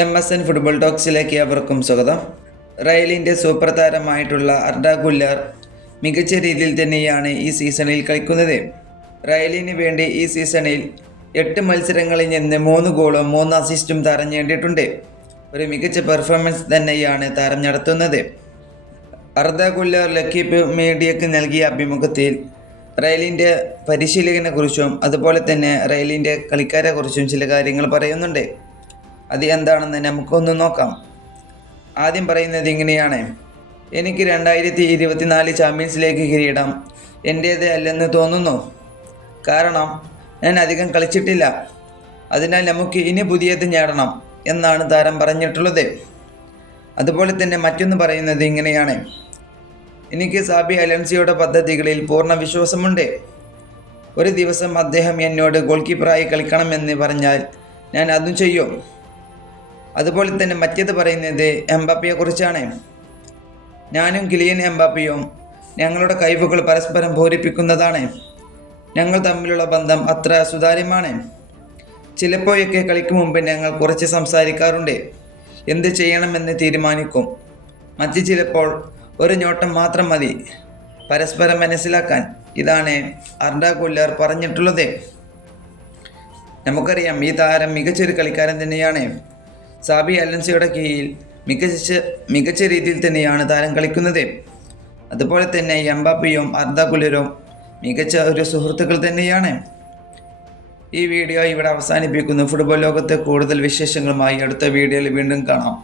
M S N football ടോക്സിലേക്ക് അവർക്കും സ്വാഗതം. റയലിന്റെ സൂപ്പർ താരമായിട്ടുള്ള അർഡ ഗുല്ലർ മികച്ച രീതിയിൽ തന്നെയാണ് ഈ സീസണിൽ കളിക്കുന്നത്. റയലിന് വേണ്ടി ഈ സീസണിൽ എട്ട് മത്സരങ്ങളിൽ നിന്ന് മൂന്ന് ഗോളും മൂന്ന് അസിസ്റ്റും താരം നേടിയിട്ടുണ്ട്. ഒരു മികച്ച പെർഫോമൻസ് തന്നെയാണ് താരം നടത്തുന്നത്. അർദ്ധ ഗുല്ലർ ലക്കീപ്പ് മീഡിയക്ക് നൽകിയ അഭിമുഖത്തിൽ റയലിന്റെ പരിശീലകനെക്കുറിച്ചും അതുപോലെ തന്നെ റയലിന്റെ കളിക്കാരെക്കുറിച്ചും ചില കാര്യങ്ങൾ പറയുന്നുണ്ട്. അത് എന്താണെന്ന് നമുക്കൊന്ന് നോക്കാം. ആദ്യം പറയുന്നത് ഇങ്ങനെയാണ്. എനിക്ക് രണ്ടായിരത്തി ഇരുപത്തിനാല് ചാമ്പ്യൻസ് ലീഗ് കിരീടം എന്റേത് അല്ലെന്ന് തോന്നുന്നു. കാരണം ഞാൻ അധികം കളിച്ചിട്ടില്ല. അതിനാൽ നമുക്ക് ഇനി പുതിയത് നേടണം എന്നാണ് താരം പറഞ്ഞിട്ടുള്ളത്. അതുപോലെ തന്നെ മറ്റൊന്ന് പറയുന്നത് ഇങ്ങനെയാണ്. എനിക്ക് സാബി അലൻസിയുടെ പദ്ധതികളിൽ പൂർണ വിശ്വാസമുണ്ട്. ഒരു ദിവസം അദ്ദേഹം എന്നോട് ഗോൾ കീപ്പറായി കളിക്കണമെന്ന് പറഞ്ഞാൽ ഞാൻ അതും ചെയ്യും. അതുപോലെ തന്നെ മറ്റേത് പറയുന്നത് എംബാപ്പിയെ കുറിച്ചാണ് ഞാനും കിലിയൻ എംബാപ്പിയും ഞങ്ങളുടെ കഴിവുകൾ പരസ്പരം പൂരിപ്പിക്കുന്നതാണ് ഞങ്ങൾ തമ്മിലുള്ള ബന്ധം അത്ര സുതാര്യമാണ്. ചിലപ്പോഴൊക്കെ കളിക്ക് മുമ്പ് ഞങ്ങൾ കുറച്ച് സംസാരിക്കാറുണ്ട്. എന്ത് ചെയ്യണമെന്ന് തീരുമാനിക്കും. മറ്റു ചിലപ്പോൾ ഒരു ഞോട്ടം മാത്രം മതി. പരസ്പരം മനസ്സിലാക്കാൻ. ഇതാണ് അർഡ കൊല്ലർ പറഞ്ഞിട്ടുള്ളത്. നമുക്കറിയാം ഈ താരം മികച്ചൊരു കളിക്കാരൻ തന്നെയാണ്. സാബി അലൻസിയുടെ കീഴിൽ മികച്ച മികച്ച രീതിയിൽ തന്നെയാണ് താരം കളിക്കുന്നത്. അതുപോലെ തന്നെ എംബാപ്പിയും അർദ്ധ കുലരും മികച്ച ഒരു സുഹൃത്തുക്കൾ തന്നെയാണ്. ഈ വീഡിയോ ഇവിടെ അവസാനിപ്പിക്കുന്നു. ഫുട്ബോൾ ലോകത്തെ കൂടുതൽ വിശേഷങ്ങളുമായി അടുത്ത വീഡിയോയിൽ വീണ്ടും കാണാം.